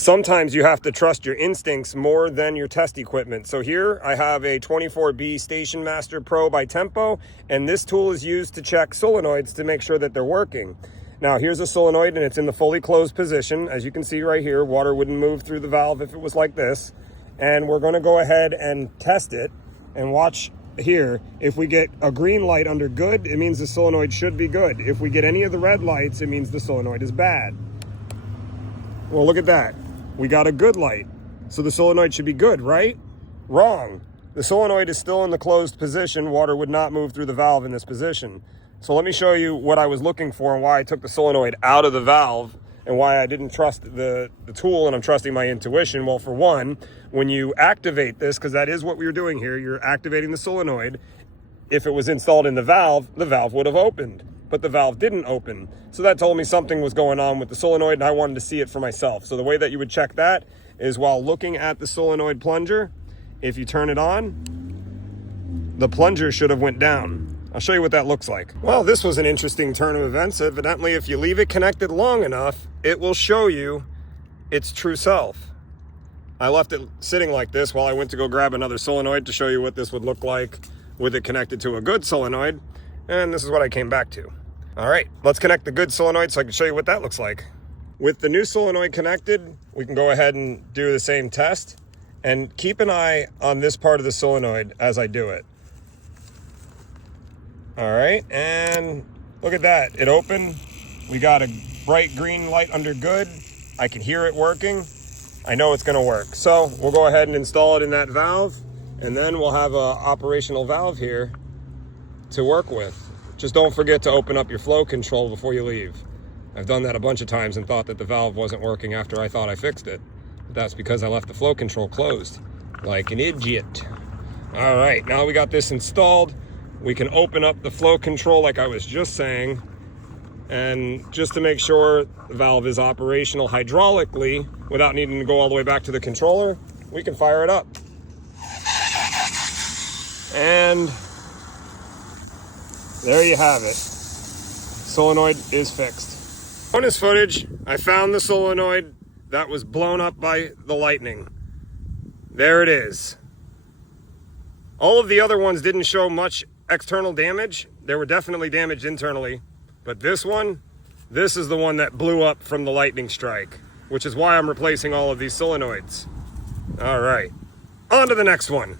Sometimes you have to trust your instincts more than your test equipment. So here I have a 24B Stationmaster Pro by Tempo, and this tool is used to check solenoids to make sure that they're working. Now here's a solenoid and it's in the fully closed position. As you can see right here, water wouldn't move through the valve if it was like this. And we're gonna go ahead and test it and watch here. If we get a green light under good, it means the solenoid should be good. If we get any of the red lights, it means the solenoid is bad. Well, look at that. We got a good light. So the solenoid should be good, right? Wrong. The solenoid is still in the closed position. Water would not move through the valve in this position. So let me show you what I was looking for and why I took the solenoid out of the valve and why I didn't trust the tool and I'm trusting my intuition. Well, for one, when you activate this, because that is what we were doing here, you're activating the solenoid. If it was installed in the valve would have opened, but the valve didn't open. So that told me something was going on with the solenoid and I wanted to see it for myself. So the way that you would check that is while looking at the solenoid plunger. If you turn it on, the plunger should have went down. I'll show you what that looks like. Well, this was an interesting turn of events. Evidently, if you leave it connected long enough, it will show you its true self. I left it sitting like this while I went to go grab another solenoid to show you what this would look like with it connected to a good solenoid. And this is what I came back to. All right, let's connect the good solenoid so I can show you what that looks like. With the new solenoid connected, we can go ahead and do the same test and keep an eye on this part of the solenoid as I do it. All right, and look at that, it opened. We got a bright green light under good. I can hear it working. I know it's gonna work. So we'll go ahead and install it in that valve and then we'll have an operational valve here to work with. Just don't forget to open up your flow control before you leave. I've done that a bunch of times and thought that the valve wasn't working after I thought I fixed it. But that's because I left the flow control closed, like an idiot. All right, now we got this installed. We can open up the flow control like I was just saying. And just to make sure the valve is operational hydraulically without needing to go all the way back to the controller, we can fire it up. And there you have it. Solenoid is fixed. Bonus footage, I found the solenoid that was blown up by the lightning. There it is. All of the other ones didn't show much external damage. They were definitely damaged internally. But this one, this is the one that blew up from the lightning strike, which is why I'm replacing all of these solenoids. All right, on to the next one.